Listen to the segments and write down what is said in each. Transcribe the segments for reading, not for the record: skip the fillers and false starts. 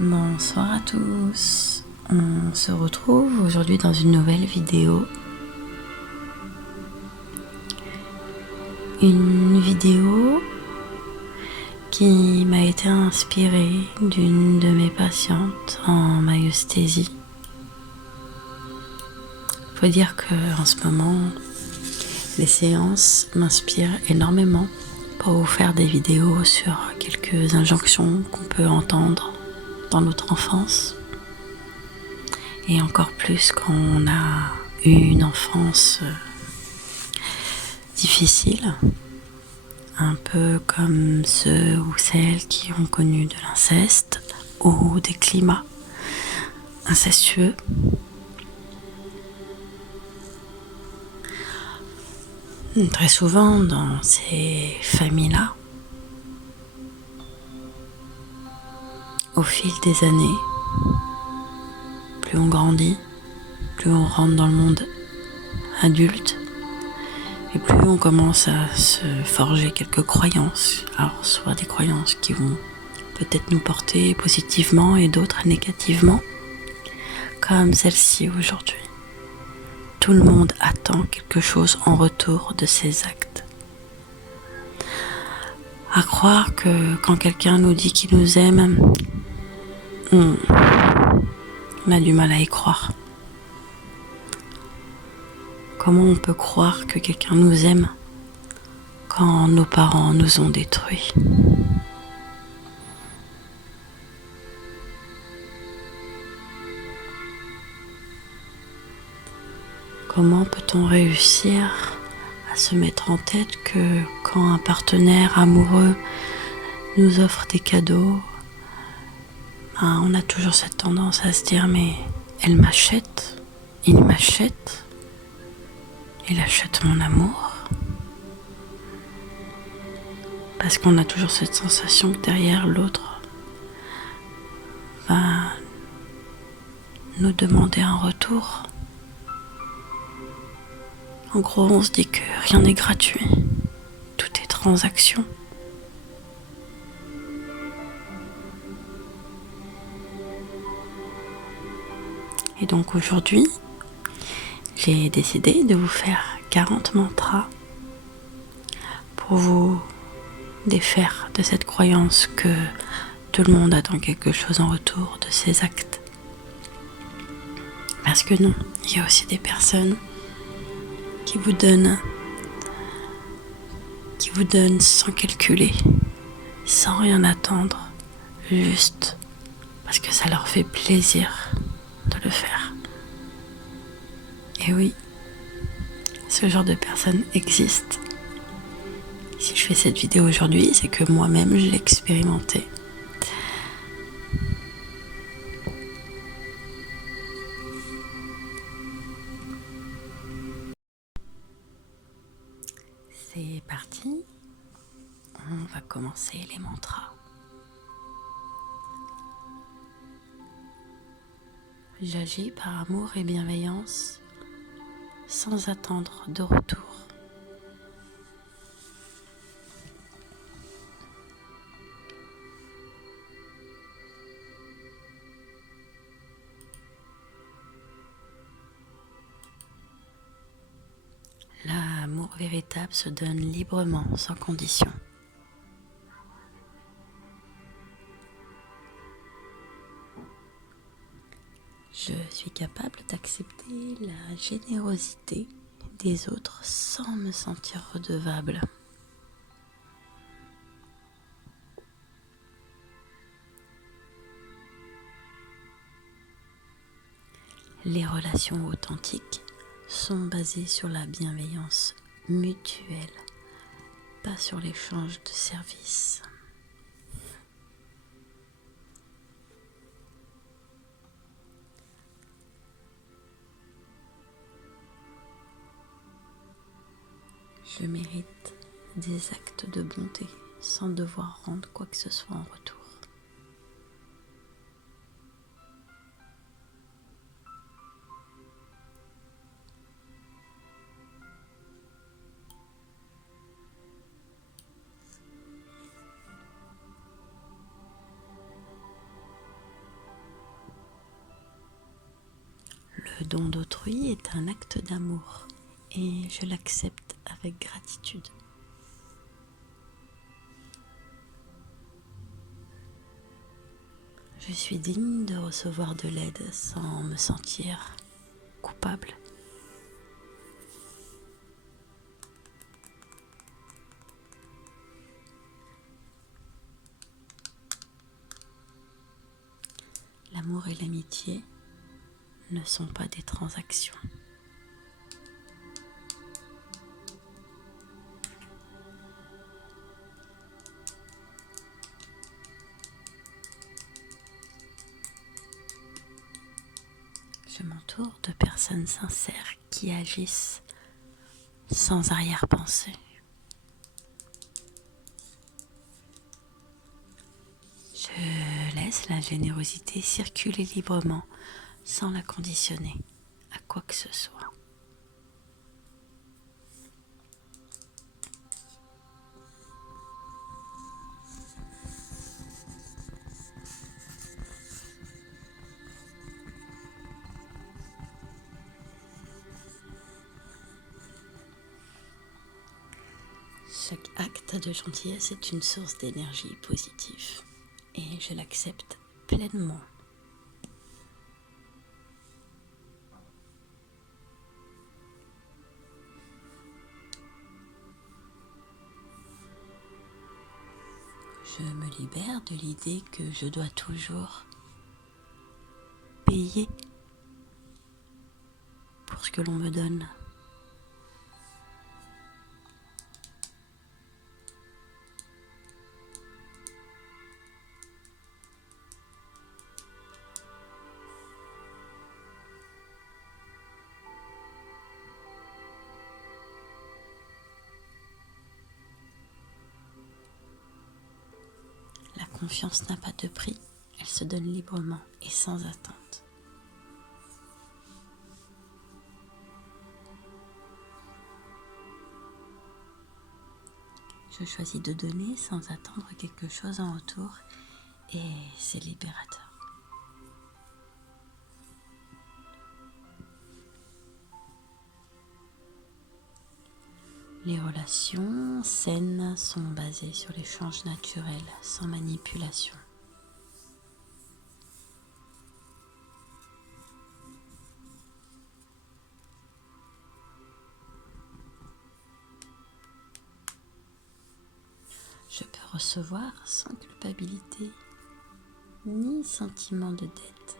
Bonsoir à tous, on se retrouve aujourd'hui dans une nouvelle vidéo. Une vidéo qui m'a été inspirée d'une de mes patientes en maïeusthésie. Faut dire qu'en ce moment, les séances m'inspirent énormément pour vous faire des vidéos sur quelques injonctions qu'on peut entendre dans notre enfance. Et encore plus quand on a eu une enfance difficile, un peu comme ceux ou celles qui ont connu de l'inceste ou des climats incestueux. Très souvent dans ces familles-là, au fil des années, plus on grandit, plus on rentre dans le monde adulte, et plus on commence à se forger quelques croyances. Alors soit des croyances qui vont peut-être nous porter positivement et d'autres négativement, comme celle-ci aujourd'hui. Tout le monde attend quelque chose en retour de ses actes. À croire que quand quelqu'un nous dit qu'il nous aime, on a du mal à y croire. Comment on peut croire que quelqu'un nous aime quand nos parents nous ont détruits ? Comment peut-on réussir à se mettre en tête que quand un partenaire amoureux nous offre des cadeaux, on a toujours cette tendance à se dire mais elle m'achète, il m'achète, il achète mon amour. Parce qu'on a toujours cette sensation que derrière l'autre va nous demander un retour. En gros, on se dit que rien n'est gratuit, tout est transaction. Et donc aujourd'hui, j'ai décidé de vous faire 40 mantras pour vous défaire de cette croyance que tout le monde attend quelque chose en retour de ses actes. Parce que non, il y a aussi des personnes qui vous donnent sans calculer, sans rien attendre, juste parce que ça leur fait plaisir de le faire. Et oui, ce genre de personnes existe. Si je fais cette vidéo aujourd'hui, c'est que moi-même je l'ai expérimenté. C'est parti, on va commencer les mantras. J'agis par amour et bienveillance sans attendre de retour. L'amour véritable se donne librement, sans condition. Je suis capable d'accepter la générosité des autres sans me sentir redevable. Les relations authentiques sont basées sur la bienveillance mutuelle, pas sur l'échange de services. Je mérite des actes de bonté sans devoir rendre quoi que ce soit en retour. Le don d'autrui est un acte d'amour et je l'accepte avec gratitude. Je suis digne de recevoir de l'aide sans me sentir coupable. L'amour et l'amitié ne sont pas des transactions. Je m'entoure de personnes sincères qui agissent sans arrière-pensée. Je laisse la générosité circuler librement sans la conditionner à quoi que ce soit. Chaque acte de gentillesse est une source d'énergie positive et je l'accepte pleinement. Je me libère de l'idée que je dois toujours payer pour ce que l'on me donne. La confiance n'a pas de prix, elle se donne librement et sans attente. Je choisis de donner sans attendre quelque chose en retour et c'est libérateur. Les relations saines sont basées sur l'échange naturel, sans manipulation. Je peux recevoir sans culpabilité ni sentiment de dette.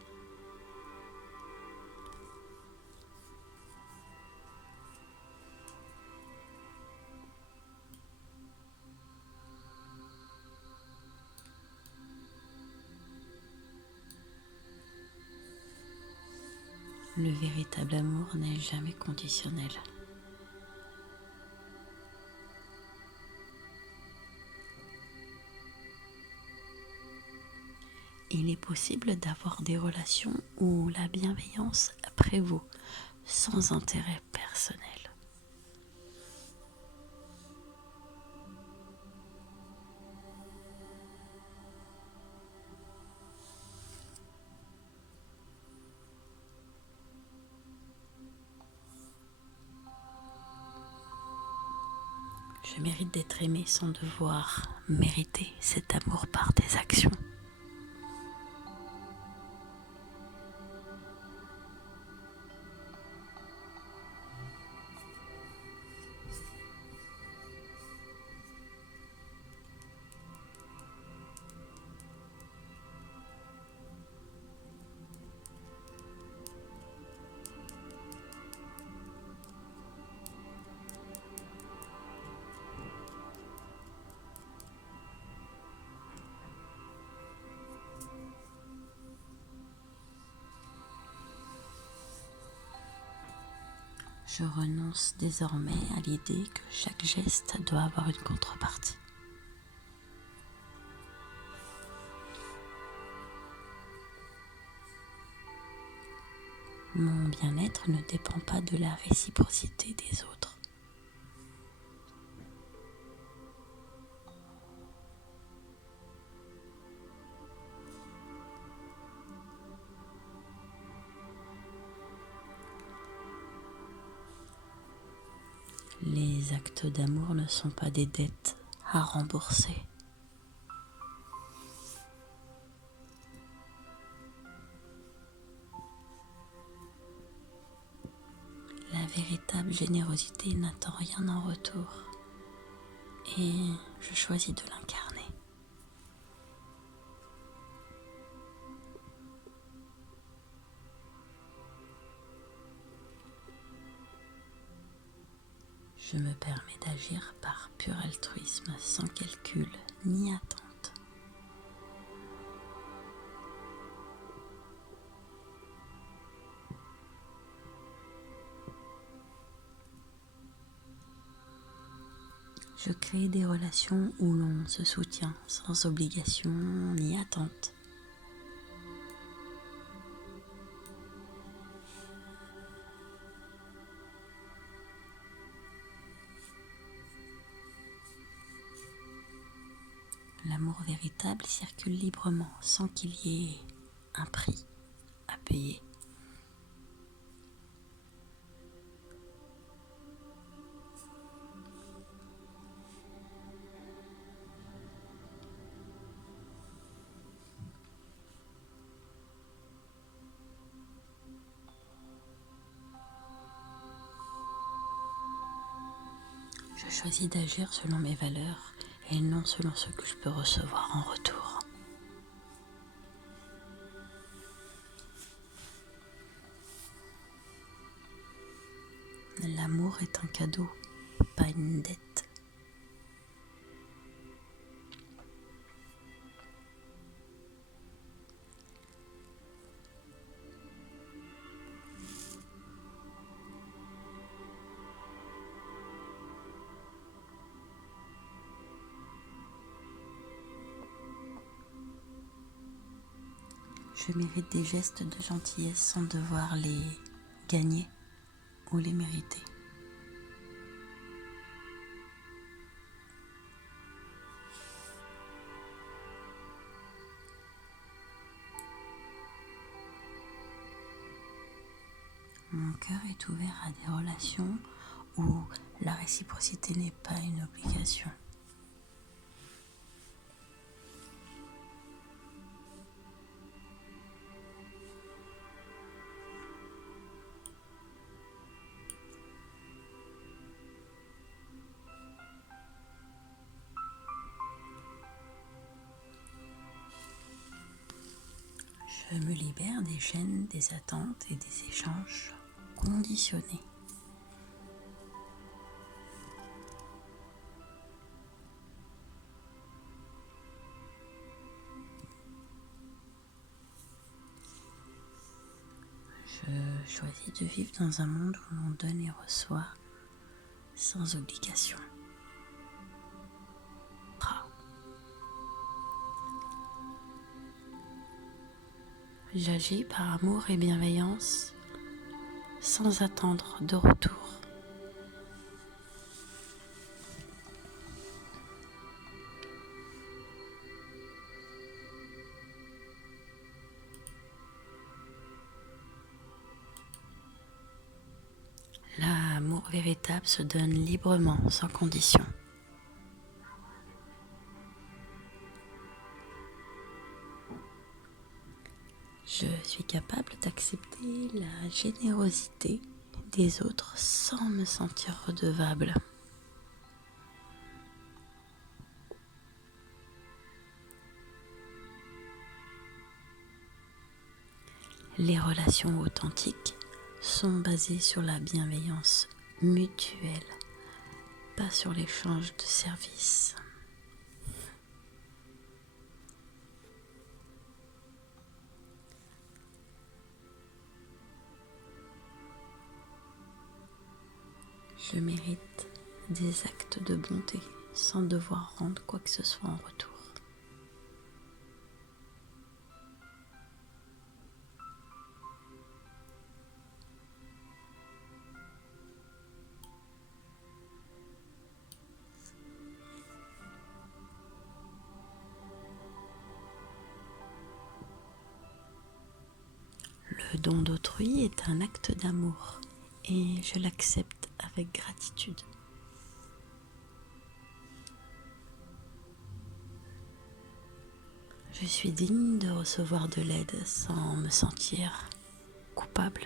Le véritable amour n'est jamais conditionnel. Il est possible d'avoir des relations où la bienveillance prévaut sans intérêt personnel. Je mérite d'être aimé sans devoir mériter cet amour par des actions. Je renonce désormais à l'idée que chaque geste doit avoir une contrepartie. Mon bien-être ne dépend pas de la réciprocité des autres. Les actes d'amour ne sont pas des dettes à rembourser. La véritable générosité n'attend rien en retour et je choisis de l'incarner. Je me permets d'agir par pur altruisme, sans calcul ni attente. Je crée des relations où l'on se soutient sans obligation ni attente. L'amour véritable circule librement sans qu'il y ait un prix à payer. Je choisis d'agir selon mes valeurs et non selon ce que je peux recevoir en retour. L'amour est un cadeau, pas une dette. Je mérite des gestes de gentillesse sans devoir les gagner ou les mériter. Mon cœur est ouvert à des relations où la réciprocité n'est pas une obligation. Je me libère des chaînes, des attentes et des échanges conditionnés. Je choisis de vivre dans un monde où l'on donne et reçoit sans obligation. J'agis par amour et bienveillance sans attendre de retour. L'amour véritable se donne librement, sans condition. Je suis capable d'accepter la générosité des autres sans me sentir redevable. Les relations authentiques sont basées sur la bienveillance mutuelle, pas sur l'échange de services. Je mérite des actes de bonté sans devoir rendre quoi que ce soit en retour. Le don d'autrui est un acte d'amour et je l'accepte avec gratitude. Je suis digne de recevoir de l'aide sans me sentir coupable.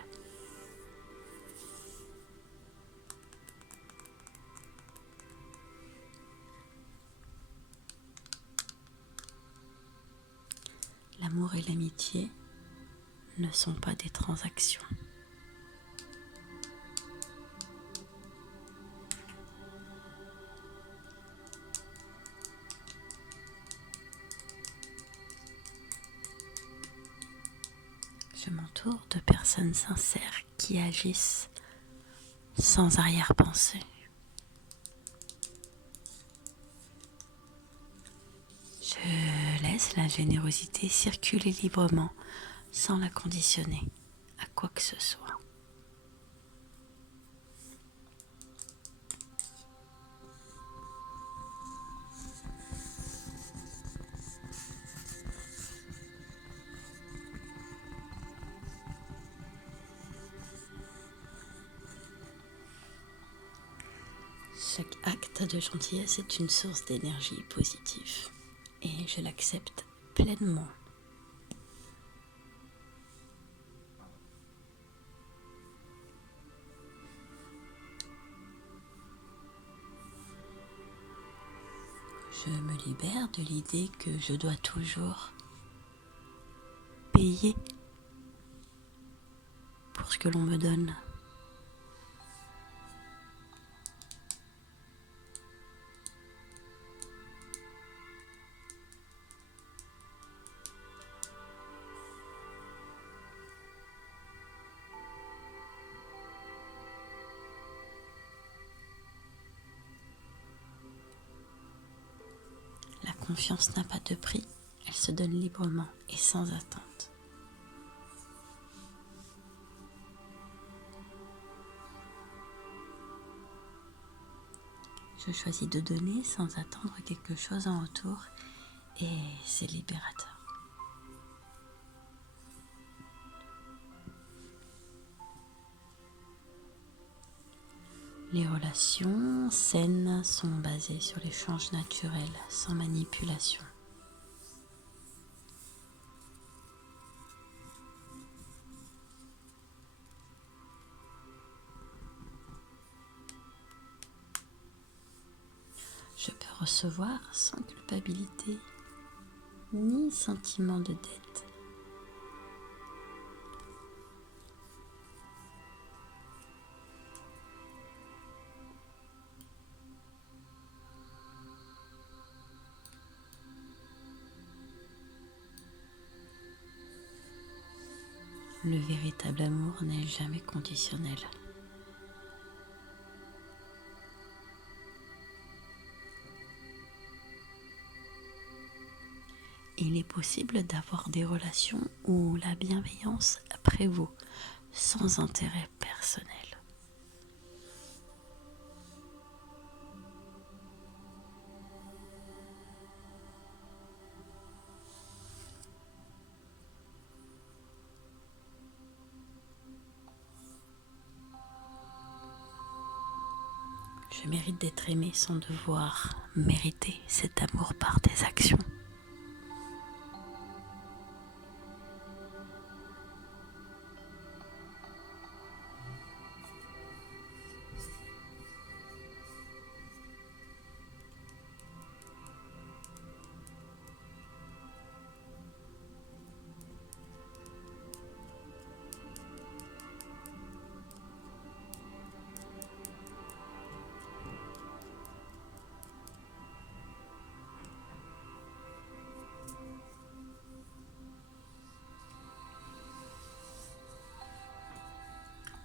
L'amour et l'amitié ne sont pas des transactions. Je m'entoure de personnes sincères qui agissent sans arrière-pensée. Je laisse la générosité circuler librement sans la conditionner à quoi que ce soit. Chaque acte de gentillesse est une source d'énergie positive et je l'accepte pleinement. Je me libère de l'idée que je dois toujours payer pour ce que l'on me donne. La confiance n'a pas de prix, elle se donne librement et sans attente. Je choisis de donner sans attendre quelque chose en retour et c'est libérateur. Les relations saines sont basées sur l'échange naturel, sans manipulation. Je peux recevoir sans culpabilité ni sentiment de dette. Le véritable amour n'est jamais conditionnel. Il est possible d'avoir des relations où la bienveillance prévaut sans intérêt personnel. Je mérite d'être aimé sans devoir mériter cet amour par des actions.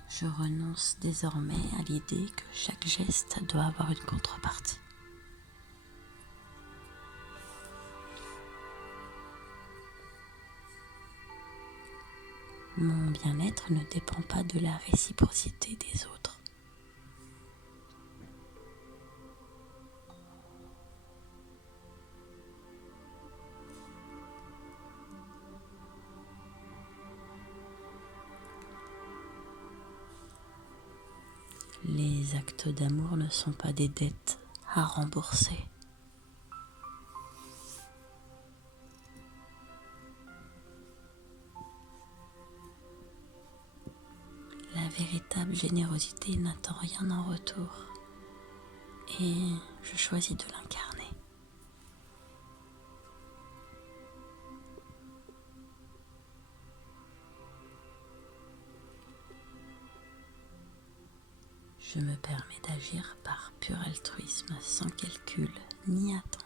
Je renonce désormais à l'idée que chaque geste doit avoir une contrepartie. Mon bien-être ne dépend pas de la réciprocité des autres. Les actes d'amour ne sont pas des dettes à rembourser. La véritable générosité n'attend rien en retour et je choisis de l'incarner. Je me permets d'agir par pur altruisme, sans calcul ni attente.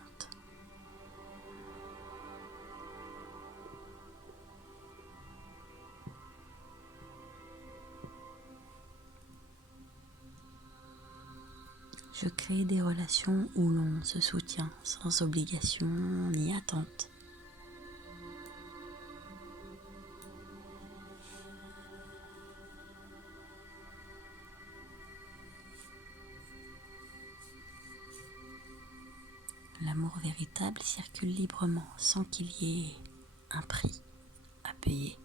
Je crée des relations où l'on se soutient sans obligation ni attente. L'amour véritable circule librement sans qu'il y ait un prix à payer.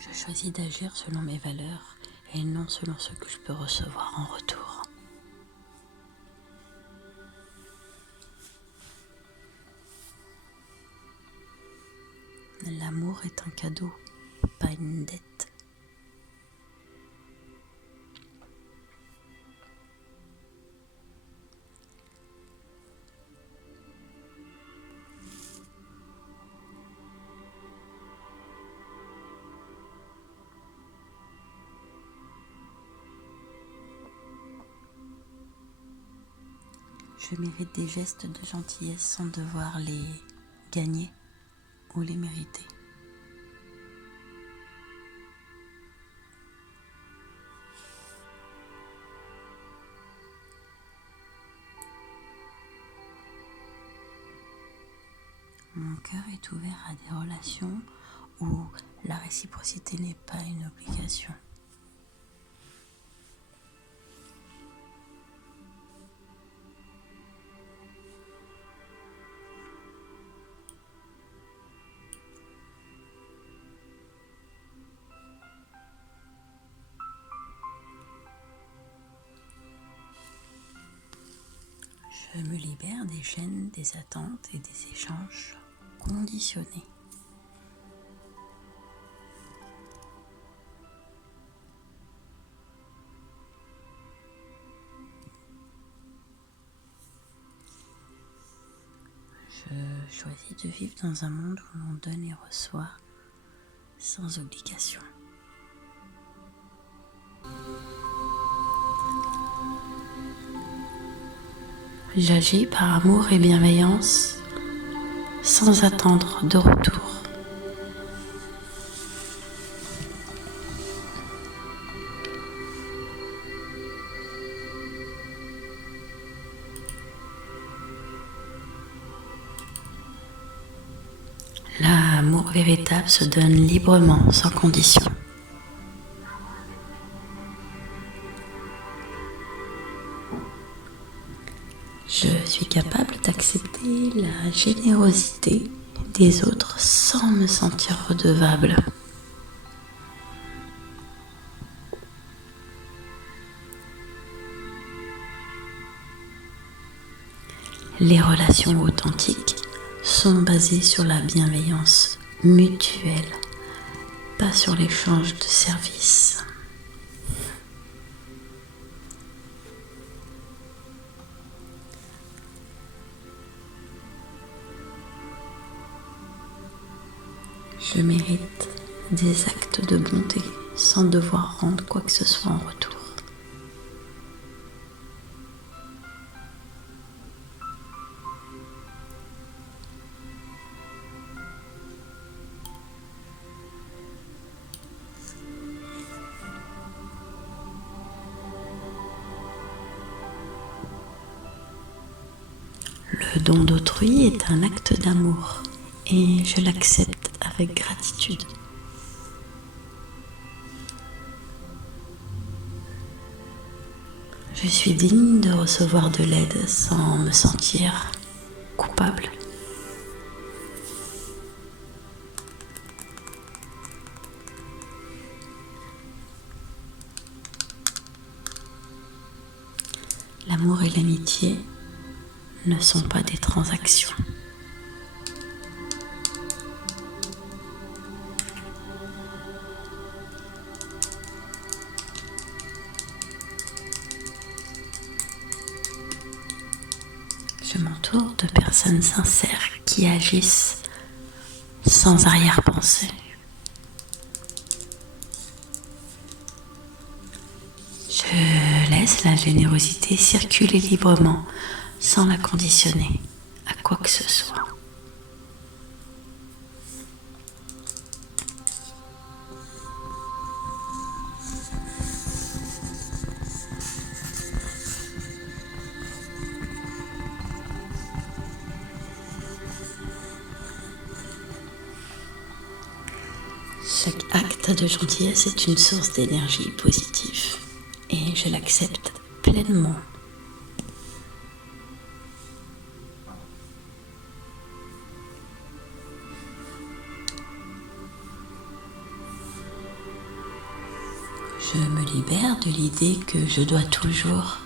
Je choisis d'agir selon mes valeurs et non selon ce que je peux recevoir en retour. L'amour est un cadeau, pas une dette. Je mérite des gestes de gentillesse sans devoir les gagner ou les mériter. Mon cœur est ouvert à des relations où la réciprocité n'est pas une obligation. Je me libère des chaînes, des attentes et des échanges conditionnés. Je choisis de vivre dans un monde où l'on donne et reçoit sans obligation. J'agis par amour et bienveillance sans attendre de retour. L'amour véritable se donne librement, sans condition. Je suis capable d'accepter la générosité des autres sans me sentir redevable. Les relations authentiques sont basées sur la bienveillance mutuelle, pas sur l'échange de services. Je mérite des actes de bonté sans devoir rendre quoi que ce soit en retour. Le don d'autrui est un acte d'amour et je l'accepte avec gratitude. Je suis digne de recevoir de l'aide sans me sentir coupable. L'amour et l'amitié ne sont pas des transactions. Je m'entoure de personnes sincères qui agissent sans arrière-pensée. Je laisse la générosité circuler librement sans la conditionner à quoi que ce soit. Chaque acte de gentillesse est une source d'énergie positive et je l'accepte pleinement. Je me libère de l'idée que je dois toujours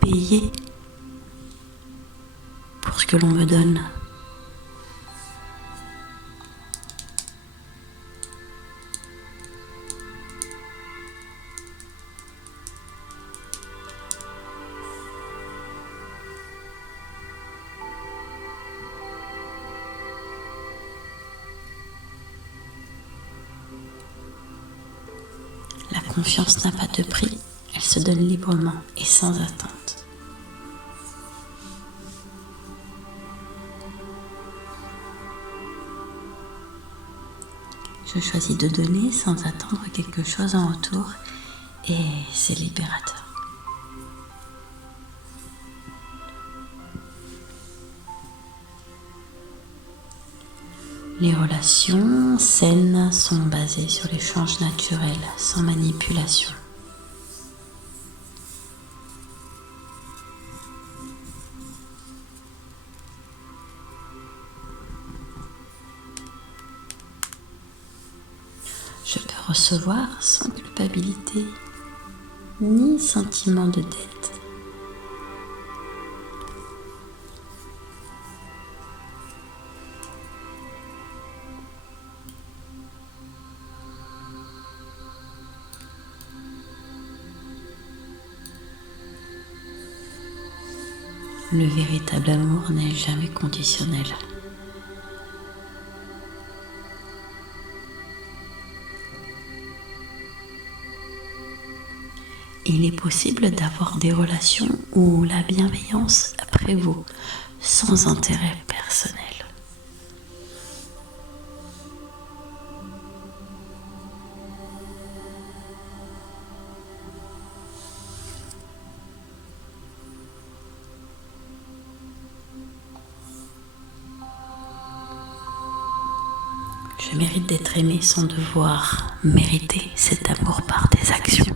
payer pour ce que l'on me donne. La confiance n'a pas de prix, elle se donne librement et sans attente. Je choisis de donner sans attendre quelque chose en retour et c'est libérateur. Les relations saines sont basées sur l'échange naturel, sans manipulation. Je peux recevoir sans culpabilité ni sentiment de dette. Le véritable amour n'est jamais conditionnel. Il est possible d'avoir des relations où la bienveillance prévaut sans intérêt personnel. Je mérite d'être aimé sans devoir mériter cet amour par des actions.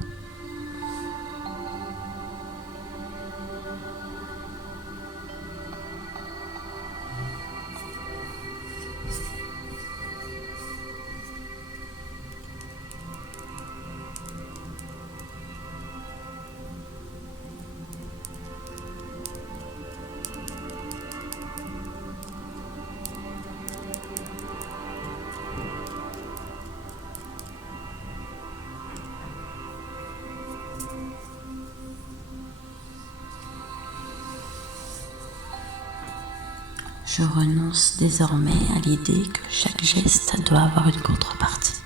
Je renonce désormais à l'idée que chaque geste doit avoir une contrepartie.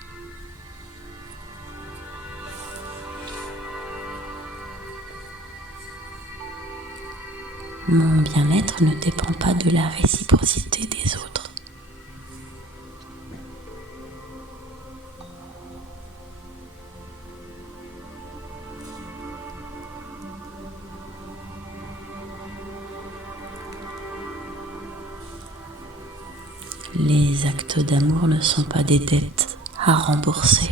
Mon bien-être ne dépend pas de la réciprocité des autres. Les actes d'amour ne sont pas des dettes à rembourser.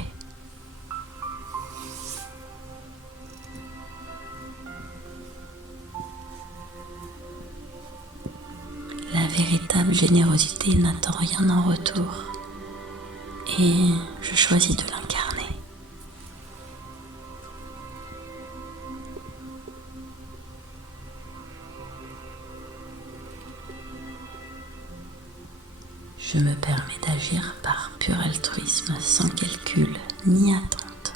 La véritable générosité n'attend rien en retour et je choisis de l'incarner. Je me permets d'agir par pur altruisme, sans calcul ni attente.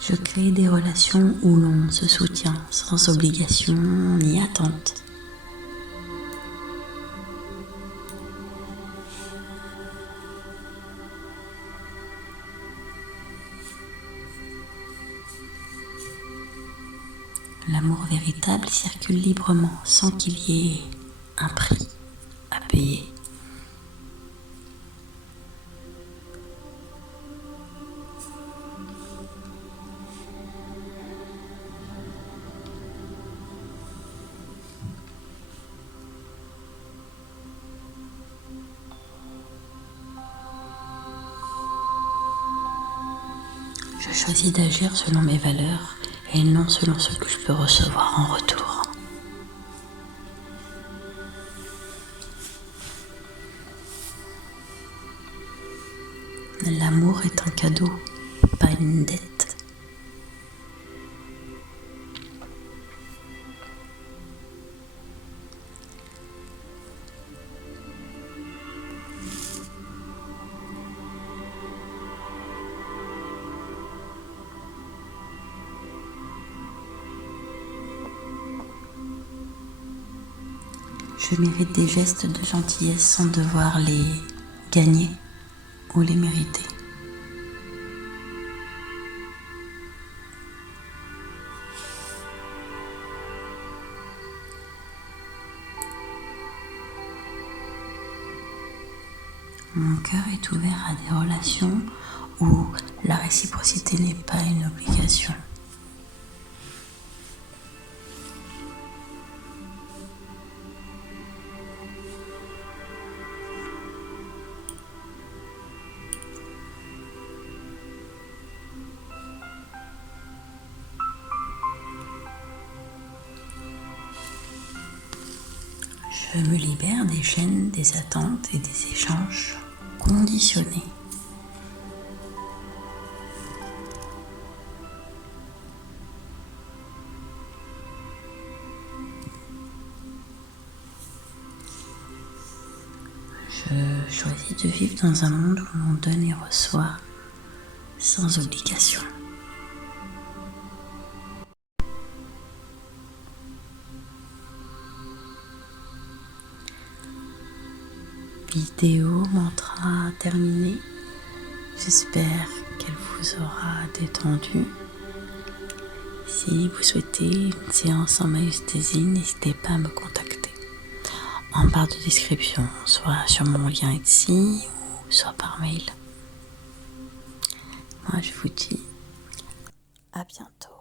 Je crée des relations où l'on se soutient sans obligation ni attente. L'amour véritable circule librement sans qu'il y ait un prix à payer. Je choisis d'agir selon mes valeurs et non selon ce que je peux recevoir en retour. L'amour est un cadeau, pas une dette. Je mérite des gestes de gentillesse sans devoir les gagner ou les mériter. Mon cœur est ouvert à des relations où la réciprocité n'est pas une obligation. Je me libère des chaînes, des attentes et des échanges conditionnés. Je choisis de vivre dans un monde où l'on donne et reçoit sans obligation. Vidéo mantra terminée. J'espère qu'elle vous aura détendu. Si vous souhaitez une séance en maïeusthésie, n'hésitez pas à me contacter en barre de description, soit sur mon lien Etsy ou soit par mail. Moi je vous dis à bientôt.